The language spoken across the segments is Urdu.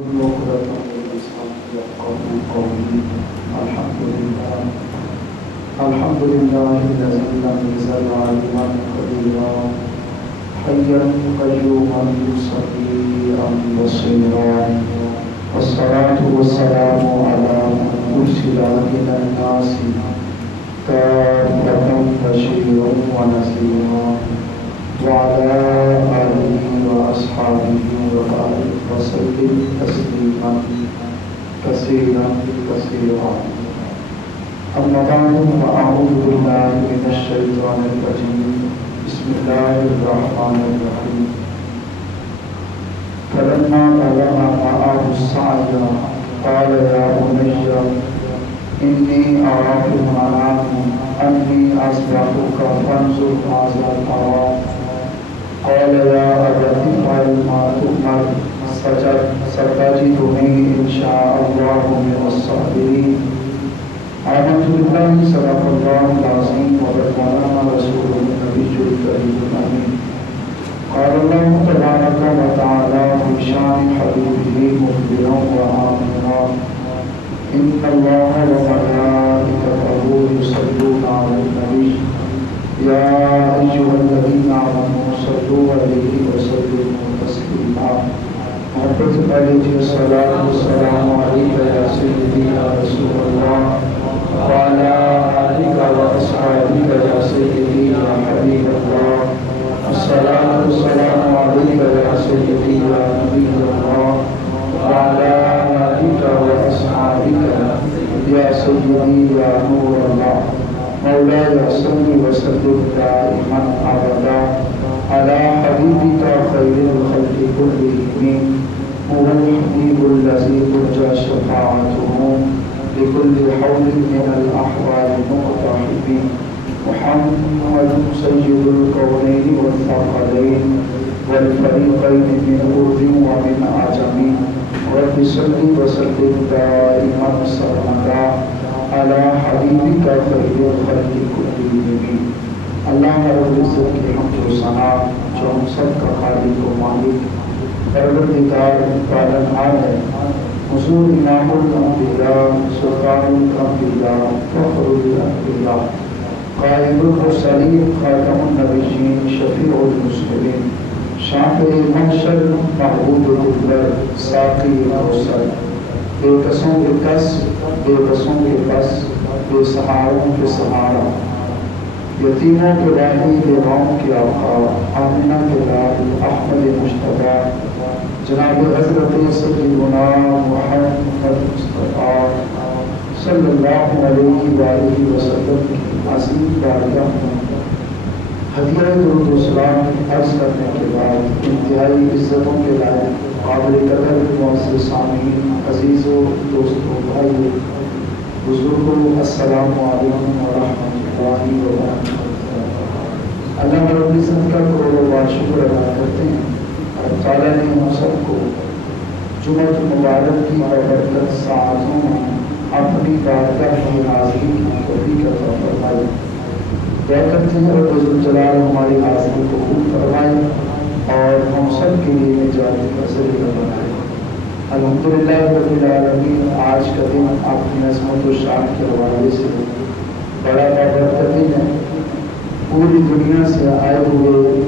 الحمد لله الذي لم يزل عالما قديرا حيا قيوما سميعا بصيرا والصلاة والسلام على من أرسل إلى الناس كافة بشيرا ونذيرا وعلى آله وأصحابه وبارك وسلم تسليما كثيرا كثيرا. أما بعد فأعوذ بالله من الشيطان الرجيم. بسم الله الرحمن الرحيم. فلما بلغ معه السعي قال يا بني إني أرى في المنام أني أذبحك فانظر ماذا ترى. قال يا أبت افعل ما تؤمر ستجدني إن شاء الله من الصابرين. آمنت بالله صدق الله العظيم وبلغنا رسوله النبي الكريم الأمين. قال الله تبارك وتعالى في شان حبيبه مخبرا وآمرا إن الله وملائكته يصلون على النبي يا أيها الذين آمنوا صلوا عليه وسلموا تسليما. محبت علیہ الصلاۃ والسلام علیک یا سیدی یا رسول اللہ وعلى آلك وأصحابك يا سيدي يا حبيب الله. الصلاة والسلام عليك يا سيدي يا نبي الله وعلى آلك وأصحابك يا سيدي يا نور الله. مولاي صل وسلم دائما أبدا على حبيبك خير الخلق كلهم هو الحبيب الذي ترجى شفاعته لكل حول من الأحوال مقتحم. محمد سيد الكونين والثقلين والفريقين من أرض ومن أعجم. رب صل وسلم دائما سرمدا على حبيبك خير الخلق كلهم. اللہ رب العزت کی حمد و ثنا جو ہم سب کا خالق و مالک پروردگار پالنہار ہے. حضور امام الانبیاء سلطان الانبیاء فخر الانبیاء قائد المرسلین خاتم النبیین شفیع المسلمین شافع محشر محبوب الدر ساقی کوثر بے کسوں کے کس بے بسوں کے بس بے سہاروں کے سہارا یتیموں کے راہی بے غم کے آقا آمنہ کے لال احمد مجتبی جناب حضرت سیدنا محمد مصطفیٰ صلی اللہ علیہ وآلہ وسلم کی عظیم بارگاہ میں ہدیہ درود و سلام عرض کرنے کے بعد انتہائی عزتوں کے لائق قابل قدر معزز سامعین عزیز و دوستوں بھائیو بزرگوں السلام علیکم ورحمۃ اللہ وبرکاتہ. اللہ رب العزت کا کروڑوں بار شکر ادا کرتے ہیں. اللہ تعالیٰ نے ہم سب کو جمعہ مبارک کی بابرکت ساعتوں میں اپنی بارگاہ کی حاضری کی توفیق عطا فرمائی. دعا کرتے ہیں رب ذوالجلال ہماری حاضری کو قبول فرمائے اور ہم سب کے لیے نجات کا ذریعہ بنائے. الحمدللہ رب العالمین آج کا دن آپ کی عظمت و شان کے حوالے سے بڑا بابرکت دن ہے. پوری دنیا سے آئے ہوئے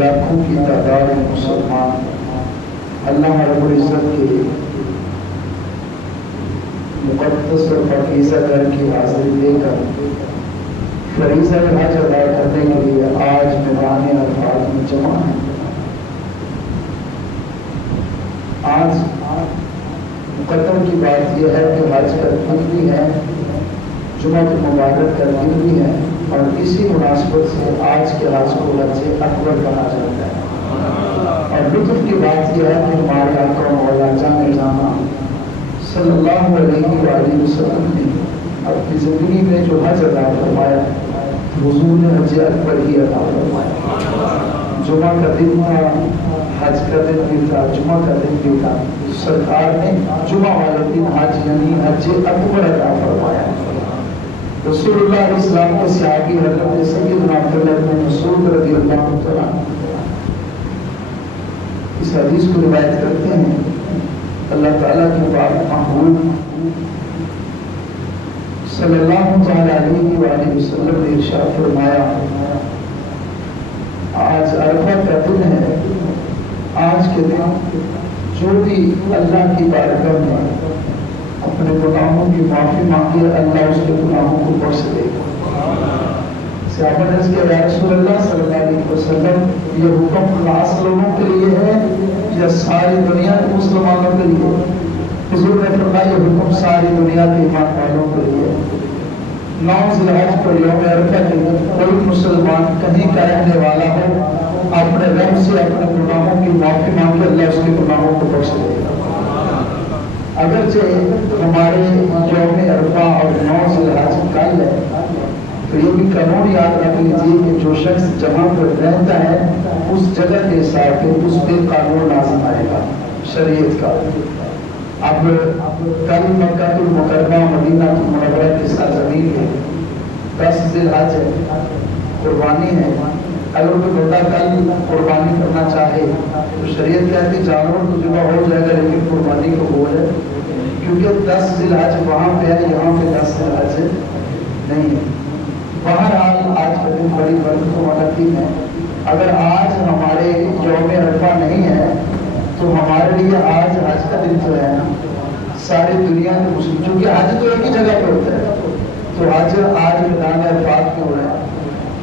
لاکھوں کی تعداد میں مسلمان اللہ رب العزت کے مقدس اور پاکیزہ گھر کی حاضری لے کر فریضہ حج ادا کرنے کے لیے آج میدان عرفات میں جمع ہیں. آج مقدم کی بات یہ ہے کہ حج کا دن بھی ہے, جمعہ مبارک کا دن بھی ہے اور اسی مناسبت سے آج کے حج کو حج اکبر کہا جاتا ہے. اور لطف کی بات یہ ہے کہ ہمارے آقا مولا جان جانا صلی اللہ علیہ وآلہ وسلم نے اپنی زندگی میں جو حج ادا فرمایا حضور نے حج اکبر ہی ادا فرمایا. جمعہ کا دن تھا, حج کا دن بھی تھا, جمعہ کا دن بھی تھا. سرکار نے جمعہ والے دن حج یعنی حج اکبر ادا فرمایا. رسول اللہ علیہ السلام کے صحابی حضرت سیدنا عبداللہ بن مسعود رضی اللہ عنہ اس حدیث کو روایت کرتے ہیں اللہ تعالیٰ کے پاک محبوب صلی اللہ علیہ وآلہ وسلم نے ارشاد فرمایا آج عرفہ کا دن ہے، آج کے دن جو بھی اللہ کی بارگاہ میں اپنے گناہوں کی معافی مانگے اللہ اس کے گناہوں کو بخش دے گا۔ صحابہ نے عرض کیا یا رسول اللہ صلی اللہ علیہ وسلم یہ حکم خاص لوگوں کے لیے ہے یا ساری دنیا کے مسلمانوں کے لیے؟ حضور نے فرمایا یہ حکم ساری دنیا کے ایمان والوں کے لیے۔ 9 ذی الحج پر یوم عرفہ کے دن کوئی مسلمان کہیں کا رہنے والا ہو اپنے رب سے اپنے گناہوں کی معافی مانگ کے اللہ اس کے گناہوں کو بخش دے گا۔ اگرچہ ہمارے یوم عرفہ اور 9 ذی الحج کل ہے تو یہ بھی قانون یاد رکھ لیجیے کہ جو شخص جہاں پر رہتا ہے اس جگہ کے حساب سے اس پہ قانون لازم آئے گا شریعت کا۔ اب کل مکہ المکرمہ مدینہ المنورہ کی سرزمین ہے، 10 ذی الحج ہے، قربانی ہے۔ اگر کوئی بندہ کل قربانی کرنا چاہے تو شریعت کہتی ہے جانور تو ذبح ہو جائے گا لیکن قربانی کو بول ہے، کیونکہ 10 ذی الحج وہاں پہ ہے، یہاں پہ 10 ذی الحج نہیں ہے۔ بہرحال آج کا دن بڑی برکت والا دن ہے۔ اگر آج ہمارے یوم عرفہ نہیں ہے تو ہمارے لیے آج حج کا دن تو ہے نا، ساری دنیا کے مسلم، چونکہ حج تو ایک ہی جگہ پہ ہوتا ہے تو حج آج میدان عرفات میں ہو رہا ہے۔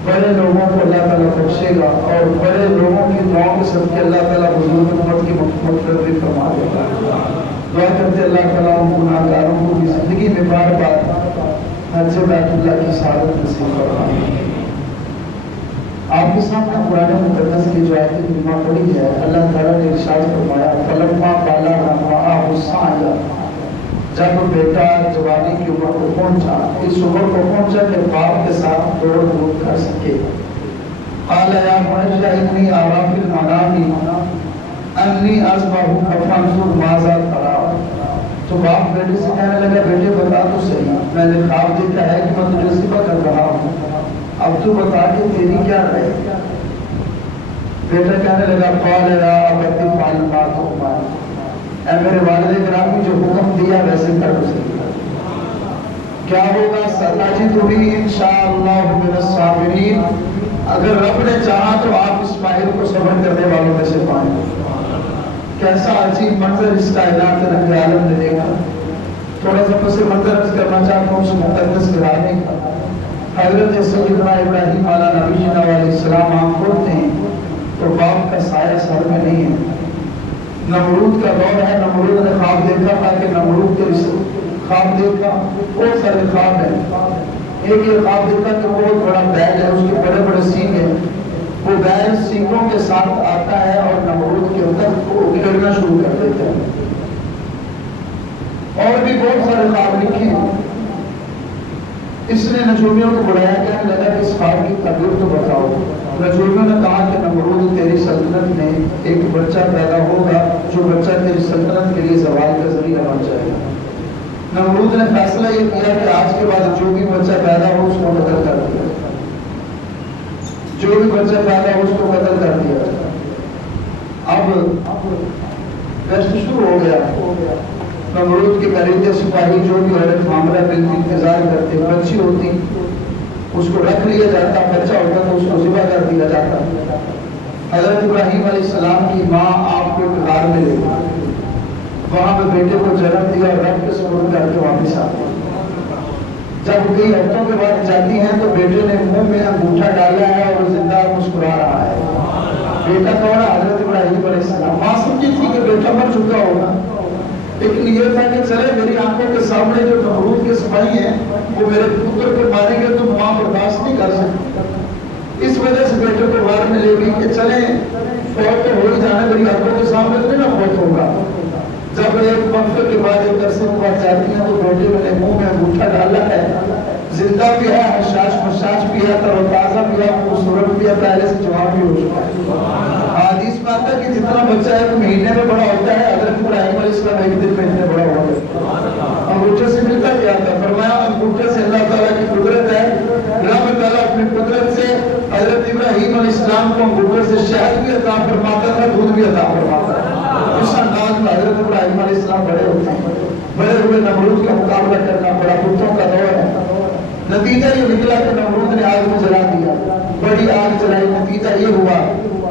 بڑے لوگوں کو اللہ تعالیٰ بخشے گا اور بڑے لوگوں کی دعاؤں کے صدقے اللہ تعالیٰ بزرگ امت کی مغفرت بھی فرما دے گا۔ دعا کرتے اللہ تعالیٰ ان گناہ گاروں کو بھی زندگی میں بار بار حج بیت اللہ کی سعادت نصیب فرمائے۔ آپ کے سامنے قرآن مقدس کی جو آیت کریمہ پڑھی ہے، اللہ تعالیٰ نے ارشاد فرمایا فلما بلغ معه السعی، جب بیٹا جوانی کی عمر کو پہنچا، اس عمر کو پہنچا کہ باپ کے ساتھ دوڑ دھوپ کر سکے، قال یا بنی انی اری فی المنام انی اذبحک فانظر ماذا تری، تو باپ بیٹے سے کہنے لگا بیٹے بتا تو صحیح، میں نے خواب دیکھا ہے کہ میں تجھے ذبح کر رہا ہوں، اب تو بتا کہ تیری کیا رائے؟ بیٹا کہنے لگا قال یا ابت افعل ما تؤمر، اے میرے والد گرامی جو حکم دیا ویسے کر اسے۔ کیا ہوگا؟ ستجدنی انشاءاللہ من الصابرین، اگر رب نے چاہا تو آپ اسماعیل کو صبر کرنے والوں میں سے پائیں گے۔ کیسا عجیب منظر اس کائنات رب عالم نے دیکھا۔ تھوڑا سا پس منظر عرض کرنا چاہتا ہوں اس مقدس گرانے کا۔ حضرت سیدنا ابراہیم علیہ نبی علیہ السلام آنکھ کھولتے ہیں تو باپ کا سایہ سر میں نہیں ہے۔ نمرود کا دور ہے، نمرود نے خواب دیکھا تھا کہ نمرود کے خواب دیکھا، بہت سارے خواب ہیں۔ ایک یہ خواب دیکھا کہ بہت بڑا بیل ہے، اس کے بڑے بڑے سینگ ہیں، وہ بیل سینگوں کے ساتھ آتا ہے اور نمرود کے اندر کو اکھیڑنا شروع کر دیتا ہے۔ اور بھی بہت سارے خواب لکھے ہیں۔ اس نے نجومیوں کو بلایا، کہنے لگا کہ اس خواب کی تعبیر تو بتاؤ۔ نجومیوں نے کہا کہ نمرود تیری سلطنت میں ایک بچہ پیدا ہوگا جو بچہ تیری سلطنت کے لیے زوال کا ذریعہ بن جائے گا۔ نمرود نے فیصلہ یہ کیا کہ آج کے بعد جو بھی بچہ پیدا ہو اس کو قتل کر دیا، جو بھی بچہ پیدا ہو اس کو قتل کر دیا۔ اب ٹیسٹ شروع ہو گیا۔ نمرود کے خریدے سپاہی جو بھی عورت معاملہ بل انتظار کرتے، بچی ہوتی اس کو رکھ لیا جاتا، بچہ ہوتا تو اس کو ذبح کر دیا جاتا۔ حضرت ابراہیم علیہ السلام کی ماں آپ کو ایک غار میں لے گئی، وہاں پہ بیٹے کو جنم دیا اور رب کے سپرد کر کے واپس آ گئی۔ جب کئی ہفتوں کے بعد جاتی ہیں تو بیٹے نے منہ میں انگوٹھا ڈالا ہے اور زندہ مسکرا رہا ہے۔ بیٹا کون ہے؟ حضرت ابراہیم علیہ السلام۔ ماں سمجھی تھی کہ بیٹا مر چکا ہوگا، لیکن یہ تھا کہ چلے میری آنکھوں کے سامنے جو نمرود کے سپاہی ہیں وہ میرے پتر کو ماریں گے تو ماں برداشت نہیں کر سکتی، اس وجہ سے بیٹے کو غار میں لے گئی کہ چلیں فوت تو ہو ہی جانا، میری آنکھوں کے سامنے تو نہیں نہ فوت ہوگا۔ جب ایک وقت کے بعد ایک عرصے کے بعد جاتی ہیں تو بیٹے نے منہ میں انگوٹھا ڈالا ہے، زندہ بھی ہے، حشاش مشاش بھی ہے، تر و تازہ بھی ہے، خوبصورت بھی ہے، پہلے سے جوان بھی ہو چکا ہے۔ حدیث میں آتا ہے کہ جتنا بچہ ایک مہینے میں بڑا ہوتا ہے حضرت ابراہیم علیہ السلام ایک دن میں اتنے بڑا ہوا ہے۔ انگوٹھے سے ملتا کیا تھا؟ فرمایا انگوٹھے سے اللہ تعالیٰ کی قدرت ہے، رب تعالیٰ اپنی قدرت سے حضرت ابراہیم علیہ السلام کو انگوٹھے سے شہد بھی عطا فرماتا تھا، دودھ بھی عطا فرماتا تھا۔ اس انداز میں حضرت ابراہیم علیہ السلام بڑے ہوتے ہیں، بڑے ہوئے نمرود کا مقابلہ کرنا پڑا، بتوں کا دور ہے، نتیجہ یہ نکلا کہ نمرود نے آگ میں جلا دیا، بڑی آگ جلائی، نتیجہ یہ ہوا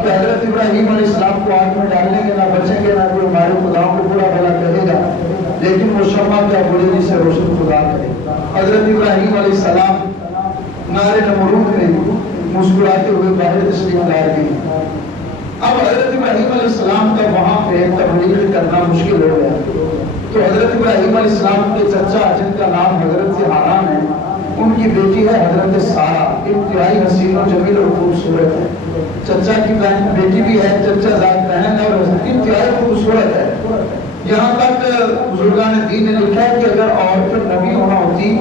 کہ حضرت ابراہیم علیہ السلام کو آگ میں ڈالنے کے نہ بچیں گے، نہ کوئی ہمارے خداؤں کو برا بھلا کہے گا، لیکن وہ شمع کیا بڑے سے روشن خدا کرے۔ حضرت ابراہیم علیہ السلام نارے نمرود میں مسکراتے ہوئے باہر تشریف لائے گئے۔ اب حضرت ابراہیم علیہ السلام کا وہاں پہ تبلیغ کرنا مشکل ہو گیا، تو حضرت ابراہیم علیہ السلام کے چچا جن کا نام حضرت حاران ہے، ان کی بیٹی ہے حضرت سارہ، انتہائی حسین و جمیل اور خوبصورت ہے، چچا کی بہن بیٹی بھی ہے، چچا ذات بہن ہے اور انتہائی خوبصورت ہے۔ یہاں تک بزرگان دین نے لکھا ہے کہ اگر عورت نبی ہونا ہوتی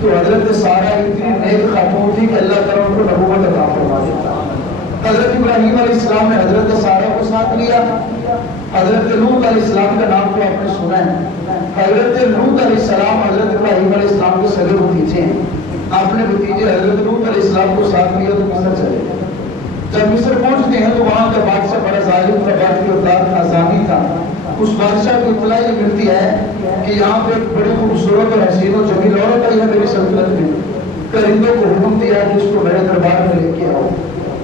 تو حضرت سارہ اتنی نیک خاتون تھی کہ اللہ تعالیٰ ان کو نبوت عطا فرما دیتا۔ حضرت ابراہیم علیہ السلام نے حضرت سارہ کو ساتھ لیا۔ حضرت لوط علیہ السلام کا نام تو آپ نے سنا ہے، حضرت لوط علیہ السلام حضرت ابراہیم علیہ السلام کے سگے بھتیجے ہیں، آپ نے بھتیجے حضرت لوط علیہ السلام کو ساتھ لیا تو مصر چلے گئے۔ جب مصر پہنچتے ہیں تو وہاں کا بادشاہ بڑا ظالم تھا، آزادی تھا، اس بادشاہ کو اطلاع یہ ملتی ہے کہ یہاں پہ ایک بڑی خوبصورت اور حسین و جمیل عورت آئی ہے میری سلطنت میں، پرندوں کو حکم دیا کہ اس کو میرے دربار میں لے کے آؤ۔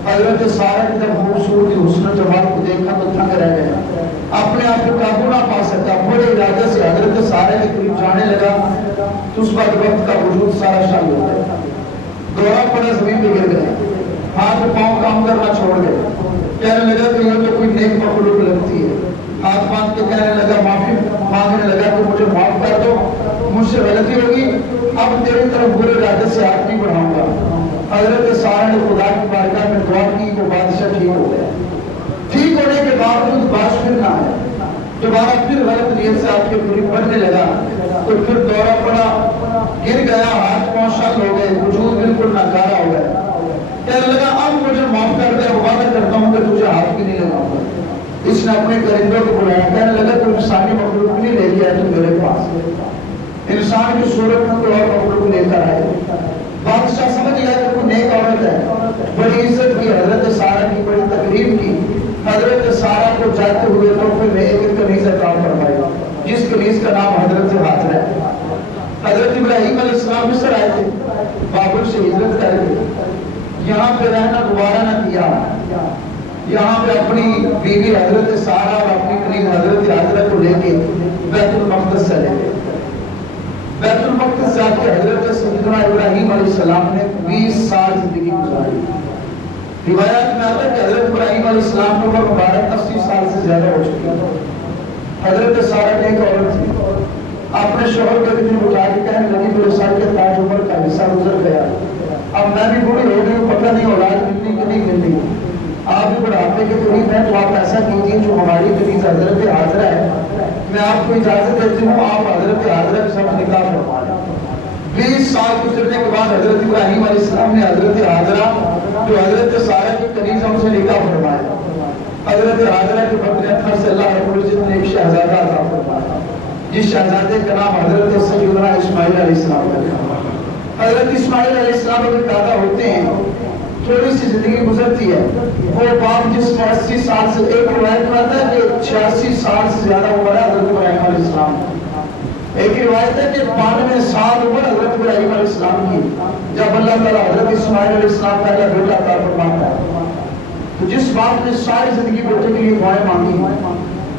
حضرت سارہ کی جب خوبصورتی حسن و جمال کو دیکھا تو تھک رہ گیا، اپنے آپ کو قابو نہ پا سکا، بڑے ارادے سے حضرت سارہ کے قریب جانے لگا تو اس وقت وقت کا وجود سارا شامل ہو گیا، دورہ پڑا، زمین پہ گر گیا، ہاتھ پاؤں کام کرنا چھوڑ گئے، کہنے لگا کہ یہ تو کوئی نیک مخلوق لگتی ہے، ہاتھ باندھ کے کہنے لگا، معافی مانگنے لگا کہ مجھے معاف کر دو، مجھ سے غلطی ہوگی، اب تیری طرف برے ارادے سے ہاتھ نہیں بڑھاؤں گا۔ حضرت سارہ نے خدا کی بارگاہ میں دعا کی، وہ بادشاہ ٹھیک ہو گیا۔ ٹھیک ہونے کے باوجود باز پھر نہ آیا، دوبارہ پھر غلط نیت سے آپ کے قریب بڑھنے لگا تو پھر دورہ پڑا، گر گیا، ہاتھ پاؤں شل ہو گئے، وجود بالکل ناکارہ ہو گیا، کہنے لگا اب مجھے معاف کر دے، وعدہ کرتا ہوں کہ تجھے ہاتھ بھی نہیں لگاؤں گا۔ اس نے اپنے کرندوں کو بلایا، کہنے لگا تو انسانی مخلوق نہیں لے لیا تو میرے پاس، انسان کی صورت میں کوئی اور مخلوق لے کر آئے۔ بادشاہ سمجھ گیا کہ کوئی نیک عورت ہے، بڑی عزت کی، حضرت سارہ کی بڑی تقریب کی، حضرت سارہ کو جاتے ہوئے تحفے میں ایک کنیز عطا فرمائی، جس کنیز کا نام حضرت ہاجرہ ہے۔ حضرت ابراہیم علیہ السلام مصر آئے تھے، بابل سے ہجرت کر کے یہاں پہ رہنا دوبارہ نہ کیا، یہاں پہ اپنی بیوی حضرت سارہ اور اپنی کنیز حضرت ہاجرہ کو لے کے بیت المقدس چلے گئے۔ بیت المقدس جا کے حضرت سیدنا ابراہیم علیہ السلام نے 20 سال زندگی گزاری۔ روایات میں آتا ہے کہ حضرت ابراہیم علیہ السلام کی عمر مبارک 80 سال سے زیادہ ہو چکی ہے۔ حضرت سارہ نے ایک عورت تھی، اپنے شوہر کے دن اٹھا کے کہنے لگی میرے سر کے تاج عمر کا حصہ گزر گیا، اب میں بھی بوڑھی ہو گئی ہوں، پتہ نہیں اولاد ملنی کہ نہیں ملنی، آپ بھی بڑھاپے کے قریب ہیں تو آپ ایسا کیجیے جو ہماری کنیز حضرت ہاجرہ ہے، میں آپ کو اجازت دیتی ہوں آپ حضرت ہاجرہ کے ساتھ نکاح فرما لیں۔ 20 سال گزرنے کے بعد حضرت ابراہیم علیہ السلام نے حضرت ہاجرہ جو حضرت سارہ کی کنیز ان سے نکاح فرمایا۔ حضرت ہاجرہ کے بدلے اثر سے اللہ رب العزت نے ایک شہزادہ عطا فرمایا، جس شہزادے کا نام حضرت سیدنا اسماعیل علیہ السلام ہے۔ حضرت اسماعیل علیہ السلام جب پیدا ہوتے ہیں تھوڑی سی زندگی گزرتی ہے، وہ باپ جس میں 80 سال سے، ایک روایت میں آتا ہے کہ 86 سال سے زیادہ عمر ہے حضرت ابراہیم علیہ السلام، ایک روایت ہے کہ 92 سال عمر حضرت ابراہیم علیہ السلام کی جب اللہ تعالیٰ حضرت اسماعیل علیہ السلام کا بیٹا عطا فرماتا ہے، تو جس باپ نے ساری زندگی بیٹے کے لیے دعائیں مانگی،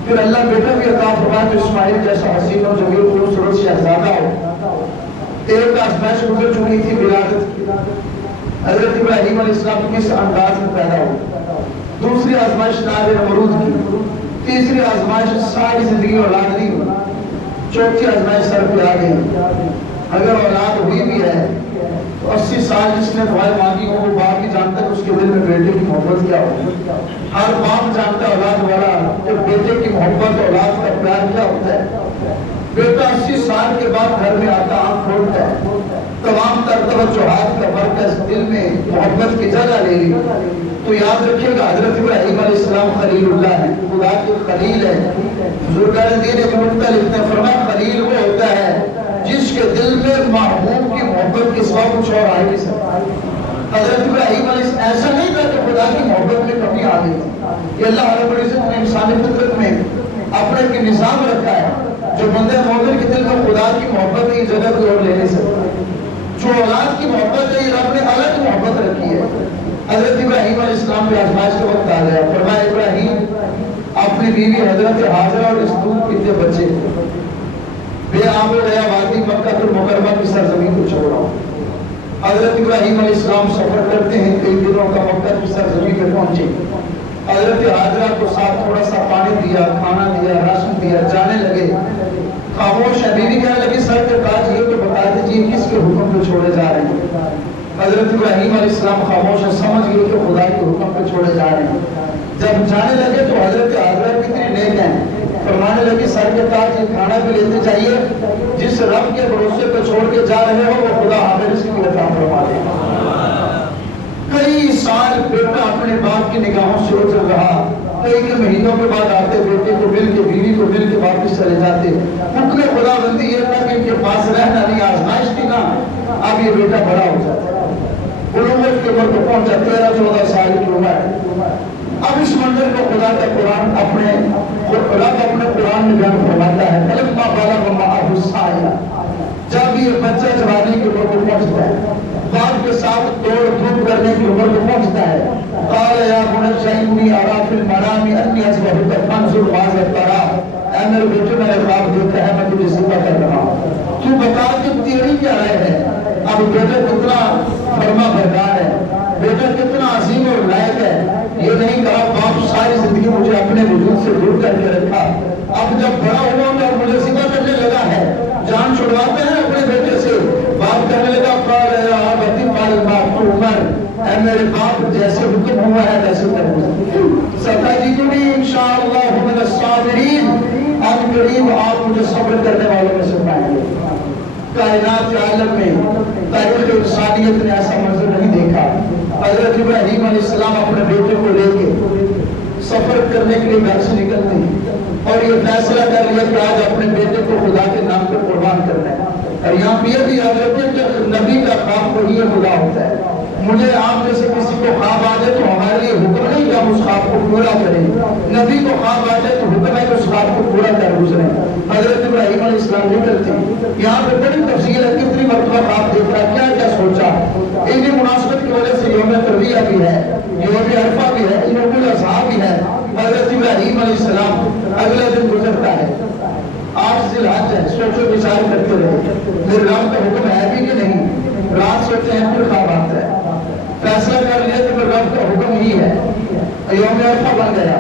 پھر اللہ بیٹا بھی عطا فرمایا تو اسماعیل جیسا حسین و جمیل خوبصورت شہزادہ ہو۔ ایک آزمائش گزر چکی تھی ولادت کی، حضرت ابراہیم علیہ السلام کس انداز میں پیدا ہو، دوسری آزمائش نار نمرود کی، تیسری آزمائش ساری زندگی اولاد نہیں ہوئی، چوتھی آزمائش سر پہ آ گئی، اگر اولاد ہوئی بھی ہے تو 80 سال جس نے دعائیں مانگی ہو وہ باپ ہی جانتا ہے اس کے دل میں بیٹے کی محبت کیا ہو، ہر باپ جانتا ہے اولاد والا کہ بیٹے کی محبت اولاد کا پیار کیا ہوتا ہے۔ بیٹا 80 سال کے بعد گھر میں آتا آنکھ کھولتا ہے، تمام تر توجہات کا مرکز دل میں محبت کی جگہ لے لی، تو یاد رکھیے گا حضرت ابراہیم علیہ السلام خلیل اللہ ہے، خدا کے خلیل ہے۔ بزرگان دین ایک نکتہ لکھتے ہیں، فرمایا خلیل وہ ہوتا ہے جس کے دل میں محبوب کی محبت کے سوا کچھ اور آ نہیں سکتا۔ حضرت ابراہیم علیہ السلام ایسا نہیں تھا کہ خدا کی محبت میں کمی آ گئی، یہ اللہ رب العزت نے انسانی فطرت میں اپنے ایک نظام رکھا ہے جو بندے مومن کے دل میں خدا کی محبت کی جگہ کی اور لے نہیں سکتا. جو اولاد کی محبت ہے یہ رب نے الگ محبت رکھی ہے. حضرت ابراہیم علیہ السلام کے آزمائش کا وقت آ گیا. فرمایا ابراہیم اپنی بیوی حضرت حاجرہ اور اس دودھ پیتے بچے بے آب و گیا وادی مکہ المکرمہ کی سرزمین کو چھوڑا. حضرت ابراہیم علیہ السلام سفر کرتے ہیں, کئی دنوں کا مکہ کی سرزمین پہ پہنچے. حضرت حاجرہ کو ساتھ تھوڑا سا پانی دیا, کھانا دیا, راشن دیا, جانے لگے. خاموش ہے. بیوی کہنے لگی سر کے تاج یہ تو بتا دیجیے کس کے حکم پہ چھوڑے جا رہے ہیں. حضرت ابراہیم علیہ السلام خاموش ہے, سمجھ گئے کہ خدا کے حکم پہ چھوڑے جا رہے ہیں. جب جانے لگے تو حضرت حاجرہ کتنی نیک ہیں, فرمانے لگی سر کے تاج یہ کھانا بھی لیتے چاہیے, جس رب کے بھروسے پہ چھوڑ کے جا رہے ہو وہ خدا ہمیں رزق کی عطا فرما دے. کئی سال بیٹا اپنے باپ کی نگاہوں سے اجل رہا. کئی مہینوں کے بعد آتے, بیٹے کو مل کے, بیوی کو مل کے واپس چلے جاتے. حکم خدا بندی یہ تھا کہ ان کے پاس رہنا نہیں, آزمائش تھی نا. اب یہ بیٹا بڑا ہو جاتا, بلوغت کی عمر کو پہنچا, 13-14 سال کی عمر. اب اس منظر کو خدا کا قرآن اپنے قرآن میں بیان فرماتا ہے. فلما بلغ معه السعي, جب یہ بچہ جوانی کی عمر کو پہنچتا ہے, باپ کے ساتھ توڑ دھوپ کرنے کی عمر کو پہنچتا ہے, قال یا بني إني أرى في المنام أني أذبحك فانظر ماذا ترى. اے میرے بیٹے میں نے خواب دیکھا ہے, میں تجھے ذبح کر رہا ہوں, تو بتا کہ تیری کیا رائے ہے. اب بیٹا کتنا فرما بردار ہے, بیٹا کتنا عظیم اور لائق ہے. یہ نہیں کہا باپ ساری زندگی مجھے اپنے وجود سے دور کر کے رکھا, اب جب بڑا ہوا تو مجھے ذبح کرنے لگا ہے. جان چھڑواتے ہیں اپنے بیٹے سے. باپ کہنے لگا قال یا ابتی افعل ما تؤمر, اے میرے باپ جیسے حکم ہوا ہے ویسے کرو. ستجدنی انشاءاللہ من الصابرین, اب قریب آپ مجھے صبر کرنے والوں میں سے پائیں گے. کائنات کے عالم میں تاریخ انسانیت نے ایسا منظر نہیں دیکھا. حضرت ابراہیم علیہ السلام اپنے بیٹے کو لے کے سفر کرنے کے لیے گھر سے نکلتے ہیں اور یہ فیصلہ کر لیا کہ آج اپنے بیٹے کو خدا کے نام پہ قربان کرنا ہے. اور یہاں پہ یہ بھی یاد رکھیں کہ نبی کا خواب وہی خدا ہوتا ہے. مجھے آپ میں سے کسی کو خواب آ جائے تو ہمارے لیے حکم نہیں کہ ہم اس خواب کو پورا کریں, نبی کو خواب آ جائے تو حکم ہے کہ اس خواب کو پورا کر گزریں. حضرت ابراہیم علیہ السلام نکلتے ہیں, یہاں پہ بڑی تفصیل ہے, کتنی مرتبہ خواب دیکھ رہا, کیا کیا سوچا. ان مناسبت کی وجہ سے یوم ترویہ بھی ہے, یوم عرفہ بھی ہے, یوم الاضحیٰ بھی ہے. حضرت ابراہیم علیہ السلام اگلا دن گزرتا ہے, 8 ذی الحج ہے. سوچو بچار کرتے رہے میرے رب کا حکم ہے بھی کہ نہیں. رات سوچتے ہیں پھر خواب آتا ہے, فیصلہ کر لیا کہ میرے رب کا حکم ہی ہے, یوم عرفہ بن گیا.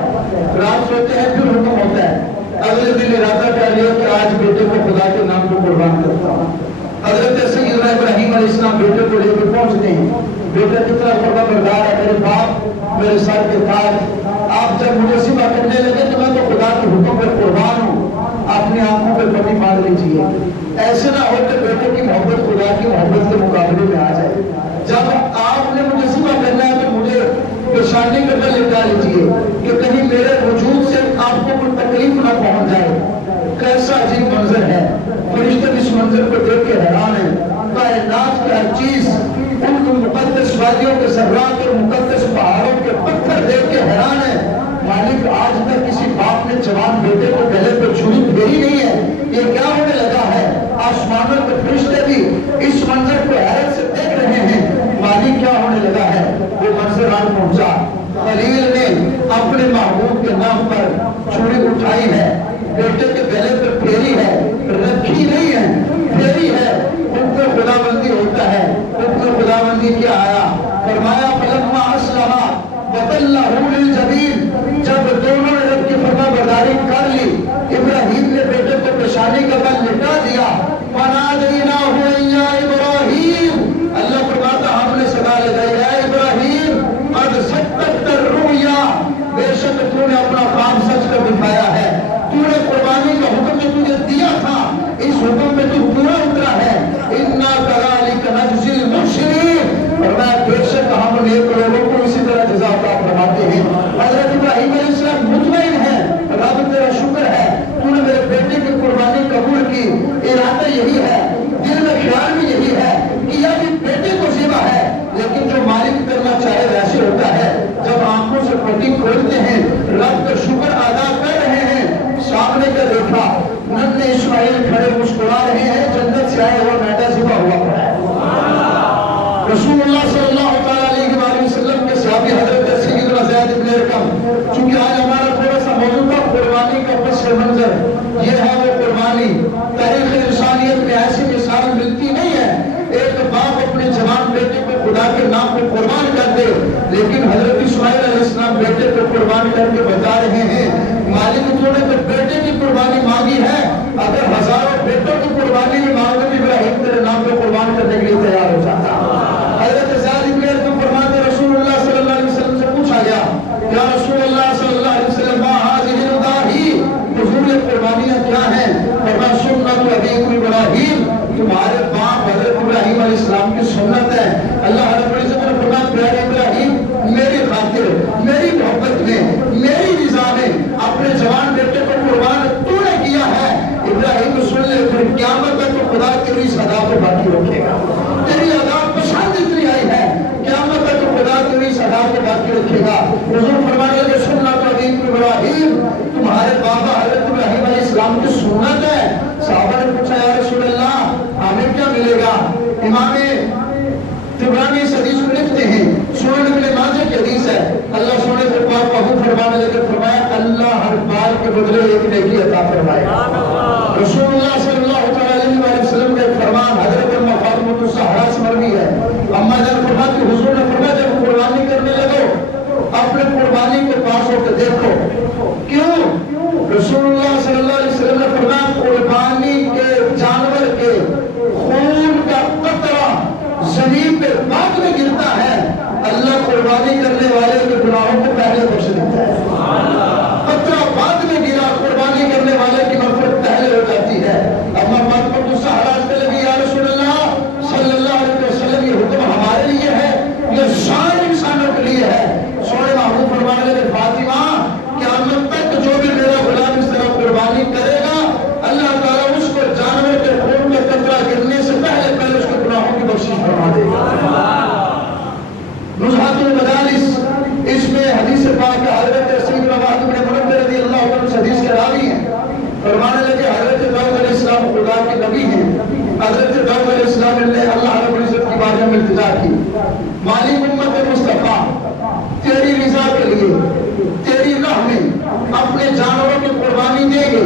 رات سوچتے ہیں پھر حکم ہوتا ہے. اگلے دن ارادہ کر لیا کہ آج بیٹے کو خدا کے نام کو قربان کرتا ہوں. حضرت سیدنا ابراہیم علیہ السلام بیٹے کو لے کے پہنچتے ہیں. بیٹا کتنا فرما بردار ہے, میرے باپ میرے سر کے تاج, آپ جب مجھے ذبح کرنے لگے تو میں تو خدا کے حکم پہ قربان ہوں, اپنی آنکھوں پہ پٹی باندھ لیجیے. ایسے نہ ہو کہ بیٹے کی محبت خدا کی محبت کے مقابلے میں آ جائے. جب آپ نے مجھے ذبح کرنا ہے تو مجھے پیشانی کر کے لٹا لیجیے کہ کہیں میرے وجود سے آپ کو کوئی تکلیف نہ پہنچ جائے. کیسا عجیب منظر ہے. فرشتے اس منظر کو دیکھ کے حیران ہیں. کائنات کی ہر چیز, ان کو مقدس وادیوں کے ذرات اور مقدس پہاڑوں کے پتھر دیکھ کے حیران ہے. مالک آج تک کسی باپ نے جوان بیٹے کو گلے پہ چھری پھیری نہیں ہے, یہ کیا ہونے لگا ہے. آسمانوں کے فرشتے بھی اس منظر کو حیرت سے دیکھ رہے ہیں. مالک کیا ہونے لگا ہے. وہ منظر آج پہنچا. خلیل نے اپنے محبوب کے نام پر چھری اٹھائی ہے, بیٹے کے گلے پہ پھیری ہے, رکھی نہیں ہے, پھیری ہے. ان پر خدا بندی ہوتا ہے. ان پر خدا بندی کیا آیا, فرمایا فلما اسلما وتلہ للجبین, جب دونوں نے رب کی فرما برداری کر لی, ابراہیم نے بیٹے کو پیشانی کا بل لٹا دیا. فنادیناہ یا ابراہیم, اللہ فرماتا ہم نے صدا لگائی ہے ابراہیم قد صدقت الرؤیا, بے شک تو نے اپنا خواب سچ کر دکھایا ہے. تو نے قربانی کا حکم جو تجھے دیا تھا اس حکم میں تو پورا اترا ہے. انا کذالک نجزی المحسنین, فرمایا بے شک ہم نیک لوگوں کو اسی طرح جزا عطا فرماتے ہیں. حضرت ابراہیم علیہ السلام مطمئن ہے, رب تیرا شکر ہے تو نے میرے بیٹے کی قربانی قبول کی. ارادہ یہی ہے, دل میں خیال بھی یہی ہے کہ یہ بھی بیٹے کو ذبح ہے, لیکن جو مالک کرنا چاہے ویسے ہوتا ہے. جب آنکھوں سے پٹی کھولتے ہیں رب کا شکر ادا کر رہے ہیں, ننھے اسماعیل کھڑے مسکرا رہے ہیں، جنت سے آئے ہوا بیٹا ذبح ہوا پڑا ہے۔ رسول اللہ صلی اللہ تعالیٰ علیہ وآلہ وسلم کے صحابی حضرت سیدنا زید بن ارقم، چونکہ آج ہمارا تھوڑا سا موضوع تھا قربانی کا پس منظر، یہ ہے وہ قربانی۔ تاریخ انسانیت میں ایسی مثال ملتی نہیں ہے ایک باپ اپنے جوان بیٹے کو خدا کے نام پہ قربان کر دے، لیکن حضرت اسماعیل علیہ السلام بیٹے کو قربان کر کے بتا رہے ہیں مالک تو نے تو بیٹے کی قربانی مانگی ہے، اگر ہزاروں بیٹوں کی قربانی بھی مانگے تو ابراہیم تیرے نام پہ قربان کرنے کے لیے تیار ہو جاتا۔ حضرت زید بن ارقم فرماتے رسول اللہ صلی اللہ علیہ وسلم سے پوچھا گیا یا رسول اللہ صلی اللہ علیہ وسلم ما هذه الضاحی، حضور یہ قربانیاں کیا ہیں؟ فرمایا سنت ابیکم ابراہیم، تمہارے باپ حضرت ابراہیم علیہ السلام کی سنت ہے۔ اللہ رب العزت نے فرمایا پیارے ابراہیم میری خاطر، میری محبت میں، میری رضا میں اپنے جوان بیٹے کو قربان تو نے کیا ہے۔ ابراہیم سن لے پھر قیامت تک تو خدا تیری اس ادا کو باقی رکھے گا، تیری ادا پسند اتنی آئی ہے قیامت تک تو خدا تیری اس ادا کو باقی رکھے گا۔ حضور فرمانے لگے سنت ابیکم ابراہیم، تمہارے بابا حضرت ابراہیم علیہ السلام کی سنت ہے۔ صحابہ نے پوچھا یا رسول اللہ ہمیں کیا ملے گا؟ امام طبرانی اس حدیث کو لکھتے ہیں، سنن ابن ماجہ کی حدیث ہے، اللہ سونے سے پاک محبوب فرمانے لگے فرمایا اللہ ہر بال کے بدلے ایک نیکی عطا فرمائے گا۔ رسول اللہ صلی اللہ علیہ وسلم کے فرمان حضرت اماں فاطمہ الزہرا سے مروی ہے، اماں جان فرماتی حضور نے فرمایا جب قربانی کرنے لگو اپنے قربانی کے پاس ہو کے دیکھو، کیوں؟ رسول اللہ صلی اللہ علیہ وسلم نے فرمایا قربانی کے جانور کے خون کا قطرہ زمین پہ بعد میں گرتا ہے، اللہ قربانی کرنے والے کے گناہوں کو پہلے بخش دیتا ہے۔ قطرہ بعد میں گرا، قربانی کرنے والے کی مغفرت پہلے ہو جاتی ہے۔ اما فاطمہ الزہرا سے لگی یا رسول اللہ صلی اللہ علیہ وسلم یہ حکم ہمارے لیے ہے یہ سارے انسانوں کے لیے ہے؟ سونے محبوب فرمانے لگے فاطمہ قیامت تک جو بھی میرا غلام اس طرح قربانی کرے گا اللہ تعالیٰ اس کو جانور کے خون کا قطرہ گرنے سے پہلے پہلے اس کے گناہوں کی بخشش فرما دے گا۔ نزہۃ المجالس، اس میں حدیث پاک حضرت سیدنا وحد بن منبہ رضی اللہ عنہ اس حدیث کے راوی ہیں، فرمانے لگے حضرت داؤد علیہ السلام خدا کے نبی ہیں، حضرت داؤد علیہ السلام نے اللہ رب العزت کی بارگاہ میں التجا کی مالک امت مصطفیٰ تیری رضا کے لیے تیری راہ میں اپنے جانوروں کی قربانی دے گے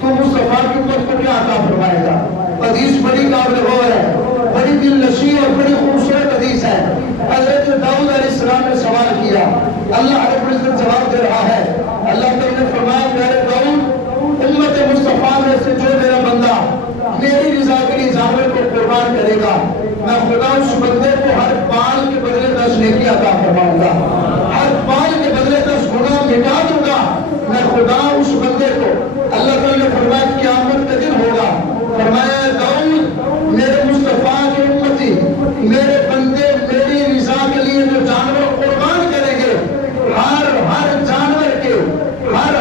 تو مصطفیٰ کی امت کو کیا عطا فرمائے گا؟ حدیث بڑی قابل غور ہے، بڑی دل نشین اور بڑی خوبصورت حدیث ہے۔ حضرت داؤد علیہ السلام نے سوال کیا، اللہ رب العزت جواب دے رہا ہے، اللہ تعالیٰ نے فرمایا پیارے داؤد امت مصطفیٰ میں سے جو میرا بندہ میری رضا کے لیے جانور کو قربان کرے گا میں خدا اس بندے کو ہر بال کے بدلے 10 نیکی عطا فرماؤں گا، ہر بال کے بدلے 10 گناہ مٹا دوں گا میں خدا اس بندے کو۔ اللہ تعالیٰ نے فرمایا قیامت کا دن ہوگا، فرمایا داؤد میرے مصطفیٰ کے امتی میرے بندے میری رضا کے لیے جو جانور قربان کریں گے ہر جانور کے ہر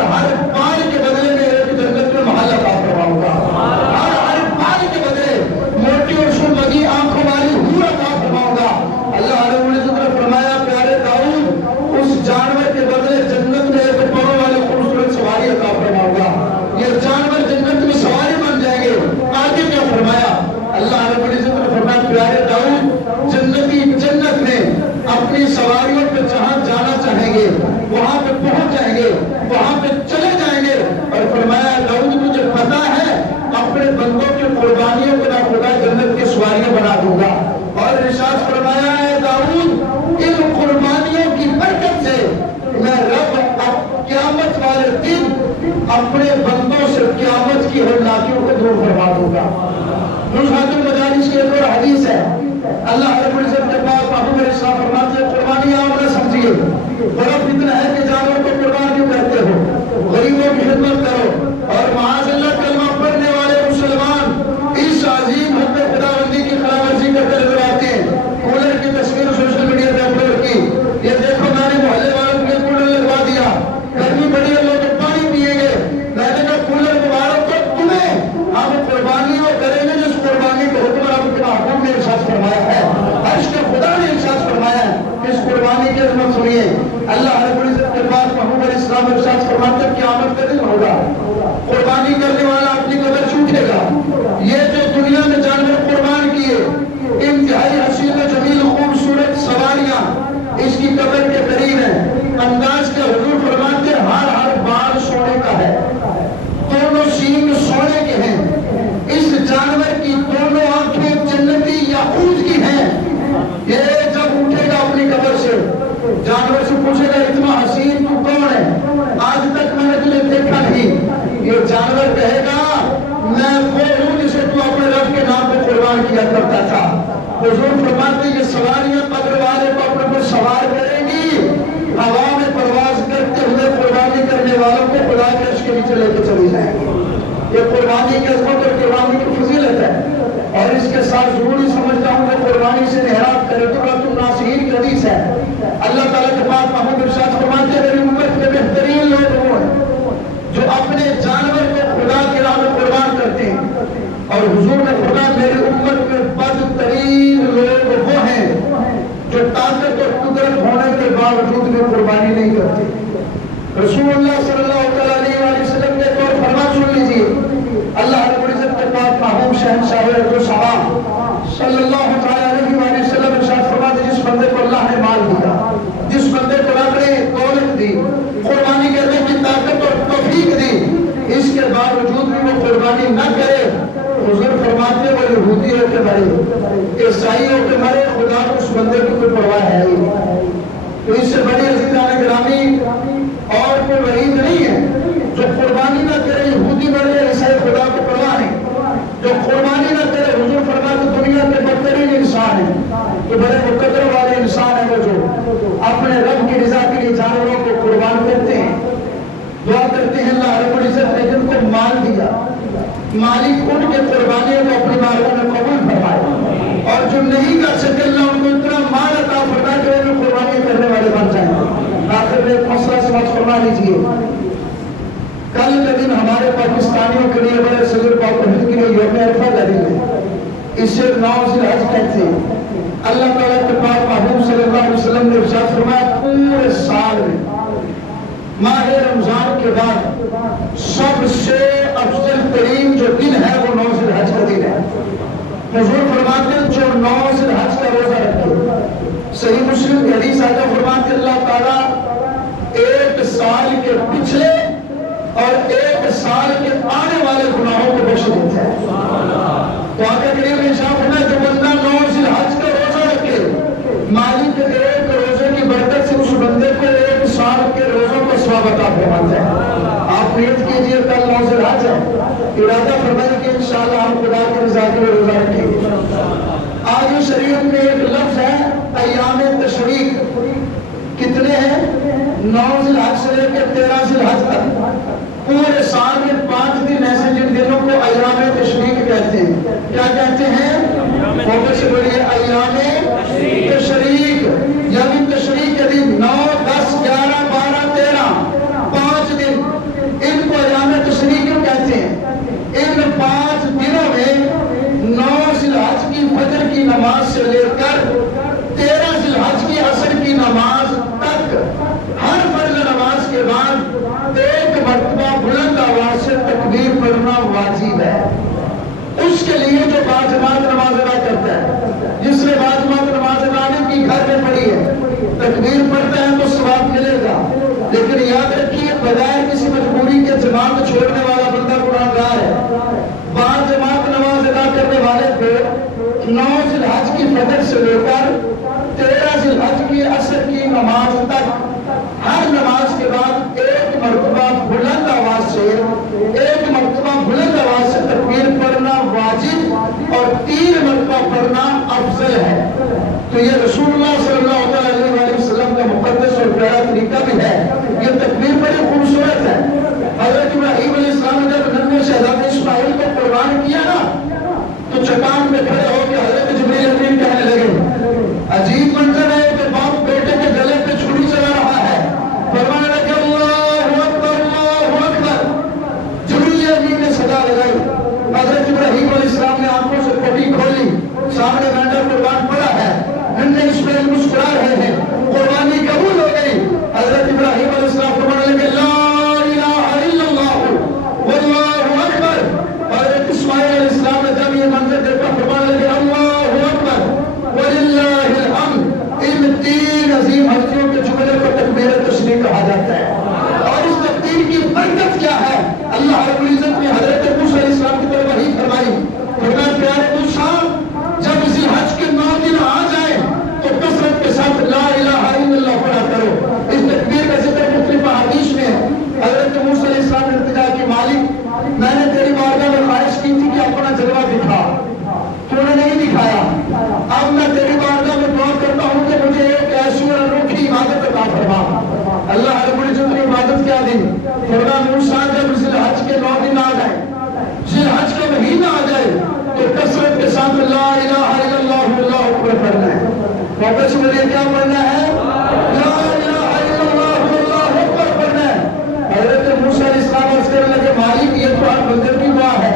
بال کے بدلے میں ایک جنت میں محل عطا فرماؤں گا، ہر بال کے بدلے موٹی اور سرمدی آنکھوں والی حور عطا فرماؤں گا۔ اللہ رب العزت نے فرمایا پیارے داؤد اس جانور کے بدلے جنت میں ایک پروں والی خوبصورت سواری عطا فرماؤں گا، یہ جانور جنت میں سواری بن جائیں گے۔ آگے کیا فرمایا؟ اللہ رب العزت نے فرمایا پیارے داؤد جنتی جنت میں اپنی سواریوں پہ جہاں جانا چاہیں گے وہاں پہ پہنچ جائیں گے، وہاں پہ چلے جائیں گے، اور فرمایا داؤد مجھے پتا ہے اپنے بندوں کی قربانیوں کو میں خدا جنت کی سواریاں بنا دوں گا۔ اور ارشاد فرمایا ہے داؤد ان قربانیوں کی برکت سے میں رب قیامت والے دن اپنے بندوں سے قیامت کی ہولناکیوں کو دور فرما دوں گا۔ نزہۃ المجالس کی ایک اور حدیث ہے، اللہ رب العزت کے پاس محبوب علیہ السلام فرماتے ہیں قربانی آپ نہ سمجھیے بڑا فتنہ ہے کہ جانور کو قربان کیوں کرتے ہو، غریبوں کی خدمت کرو، اور معاذ اللہ کلمہ پڑھنے والے مسلمان اس عظیم حق خدا بندی کی خلاف ورزی کرتے نظر آتے ہیں۔ کولر کی تصویر سوشل میڈیا پہ اپلوڈ کی، یہ دیکھو میں نے محلے والوں کے کولر لگوا دیا، گرمی بڑی ہے لوگ پانی پیئیں گے، میں نے کہا کولر کہے گا میں وہ ہوں جسے تو اپنے رب کے نام پہ قربان کیا کرتا تھا۔ حضور فرماتے ہیں یہ سواریاں قدر والے کو اپنے پر سوار کریں گی، ہوا میں پرواز کرتے ہوئے قربانی کرنے والوں کو خدا کے عرش کے نیچے لے کے چلی جائیں گے۔ یہ قربانی کی عظمت اور قربانی کی فضیلت ہے، اور اس کے ساتھ ضروری سمجھتا ہوں کہ قربانی سے انحراف کرے تو رب الناصحین کی حدیث ہے۔ اللہ تعالیٰ کے پاک محمود ارشاد فرماتے ہیں میری امت کے بہترین لوگ وہ ہیں جو اپنے جانور کو خدا کی راہ میں قربان کرتے ہیں، اور حضور نے فرمایا میری امت میں بدترین لوگ وہ ہیں جو طاقت اور قدرت ہونے کے باوجود بھی قربانی نہیں کرتے۔ رسول اللہ صلی اللہ علیہ وسلم کے طور فرمان سن لیجیے، اللہ رب العزت کے پاک محبوب شہنشاہ ارض و سما صلی اللہ علیہ وسلم ارشاد فرماتے جس بندے کو اللہ نے مال دیا، جس بندے کو رب نے دولت دی، قربانی کرنے کی طاقت اور توفیق دی، اس کے باوجود بھی وہ قربانی نہ کرے، حضور فرماتے وہ یہودی ہو کے مرے، عیسائی ہو کے مرے، خدا کو اس بندے کی کوئی پرواہ ہے ہی۔ تو اس سے بڑی عزیزان گرامی اور کوئی وعید نہیں ہے۔ جو قربانی نہ کرے یہودی مرے، عیسائی، خدا کو پرواہ نہیں۔ جو قربانی نہ کرے حضور فرماتے دنیا کے بدترین انسان ہیں، تو بڑے مقدر والے انسان ہیں وہ جو اپنے رب کی رضا کے لیے جانوروں کو قربان کرتے ہیں۔ دعا کرتے ہیں اللہ رب العزت نے جن کو مال دیا، مالک ان کے قربانیوں کو اپنی بارگاہ میں قبول فرمائے، اور جو نہیں کر سکے اللہ ان کو اتنا مال عطا فرمائے کہ وہ قربانی کرنے والے بن جائیں۔ آخر میں ایک مسئلہ سمجھ فرما لیجیے، کل کے دن ہمارے پاکستانیوں کے لیے بڑے صدر پاک کے لیے یوم عرفہ کا دن ہے، اسے 9 ذی الحج کہتے ہیں۔ اللہ تعالیٰ کے پاک محبوب صلی اللہ علیہ وسلم نے ارشاد فرمایا پورے سال میں ماہ رمضان کے بعد سب سے افضل ترین جو دن ہے وہ 9 ذی الحج کا دن ہے۔ حضور فرماتے ہیں جو 9 ذی الحج کا روزہ رکھے، صحیح مسلم کی حدیث آتا فرماتے اللہ تعالیٰ ایک سال کے پچھلے اور ایک سال کے آنے والے گناہوں کو بخش دیتا ہے۔ تو آقا کریم نے ارشاد فرمایا جو بندہ 9 ذی الحج کا روزہ رکھے، مالک ایک روزے کی برکت سے اس بندے کو ایک سال کے روزوں کا ثواب عطا فرماتا ہے۔ آپ نیت کیجئے کل 9 ذی الحج ہے، ارادہ فرمائیں کہ انشاءاللہ ہم خدا کی رضا کے لیے روزہ رکھیں گے۔ آج شریعت میں ایک لفظ ہے ایام تشریق، کتنے ہیں؟ 9 ذی الحج سے لے کے 13 ذی الحج تک پورے سال میں 5 دن ایسے جن دنوں کو ایام تشریق کہتے ہیں۔ کیا کہتے ہیں؟ موقع سے بڑھئے ایام تشریق، یعنی تشریق کے دن 9، 10، 11، 12، 13 5 دن، ان کو ایام تشریق کیوں کہتے ہیں؟ ان 5 دنوں میں 9 ذی الحج کی فجر کی نماز سے لے کر 13 ذی الحج کی عصر کی نماز تک ہر فرض نماز کے بعد ایک مرتبہ بلند آواز سے تکبیر پڑھنا واجب ہے۔ اس کے لیے جو باجماعت نماز ادا کرتا ہے، جس نے باجماعت نماز ادا نہیں کی گھر میں پڑھی ہے، تکبیر پڑھتا ہے تو ثواب ملے گا، لیکن یاد رکھیے بغیر کسی مجبوری کے جماعت چھوڑنے والا بندہ گناہگار ہے۔ باجماعت نماز ادا کرنے والے کو 9 ذی الحج کی فجر سے لے کر 13 ذی الحج کی عصر کی نماز تک ہر نماز کے بعد ایک مرتبہ بلند آواز سے تکبیر پڑھنا واجب اور 3 مرتبہ پڑھنا افضل ہے۔ تو یہ رسول اللہ صلی اللہ علیہ وسلم کا مقدس اور پیارا طریقہ بھی ہے۔ یہ تکبیر بڑی خوبصورت ہے۔ حضرت ابراہیم علیہ السلام نے جب ننھے شہزادے اسماعیل کو قربان کیا نا، تو چٹان پہ کھڑے ہو کے حضرت جبریل امین کہنے لگے عجیب منظر ہے کہ باپ بیٹے کے گلے پہ چھری چلا رہا ہے، فرمانے لگے اللہ اکبر اللہ اکبر۔ جبریل امین نے صدا لگائی، حضرت ابراہیم علیہ السلام نے آنکھوں سے پٹی کھولی، سامنے مینڈا قربان پڑا ہے، ننھے اسماعیل مسکرا رہے ہیں، قربانی قبول ہو گئی۔ حضرت ابراہیم علیہ السلام فرمانے لگے لا الہ الا اللہ موسیٰ جب ذوالحج کے 9 دن آ جائے، ذوالحج کا مہینہ آ جائے تو کثرت کے ساتھ لا الہ الا اللہ اللہ اکبر پڑھنا ہے۔ واپس مجھے کیا پڑھنا ہے؟ لا الہ الا اللہ اللہ اکبر پڑھنا ہے۔ حضرت موسیٰ علیہ السلام عرض کرنے لگے مالک یہ تو آپ بندر کی دعا ہے۔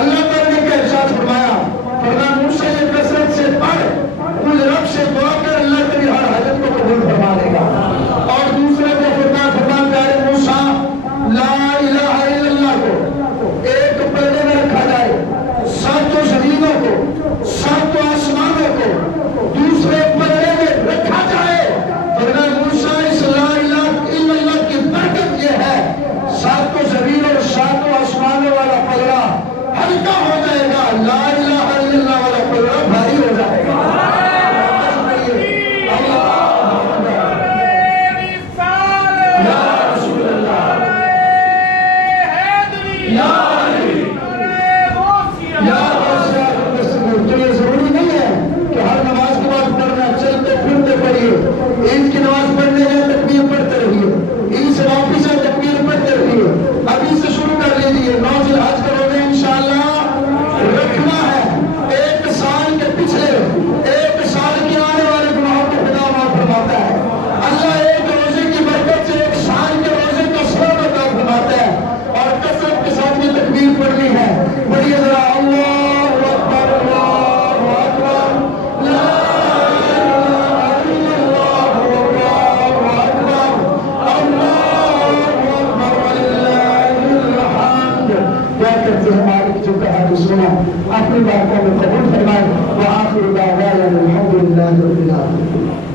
اللہ تعالیٰ نے کیا ارشاد فرمایا؟ فرمایا موسیٰ یہ کثرت سے پڑھ، کل رب سے دعا کر، اللہ تیری ہر حاجت کو قبول فرما دے گا۔ اور دوسرے کو فرمایا پیارے موسیٰ لا الہ الا اللہ کو ایک پلڑے میں رکھا جائے، 7 زمینوں کو 7 آسمانوں کو دوسرے پلڑے میں رکھا جائے۔ فرمایا موسیٰ اس لا الہ الا اللہ کی برکت یہ ہے 7 زمین اور 7 آسمانوں والا پلڑا ہلکا ہو جائے گا، لا الہ الا اللہ والا پلڑا بھاری ہو جائے گا۔ عید کی نماز پڑھنے جائے تکبیر پڑھتے رہیے، عید سے واپس آئے تکبیر پڑھتے رہیے، ابھی سے شروع کر لیجیے۔ 9 ذوالحج کا روزہ انشاءاللہ رکھنا ہے۔ 1 سال کے پچھلے 1 سال کے آنے والے گناہوں کو خدا معاف فرماتا ہے۔ اللہ ایک روزے کی برکت سے 1 سال کے روزے کا ثواب عطا فرماتا ہے۔ اور کثرت کے ساتھ یہ تکبیر پڑھنی ہے، پڑھیے ذرا اللہ اکبر اللہ اکبر لا اپنی باتوں میں قبول فرمائے۔ وآخر دعوانا الحمد للہ رب العالمین۔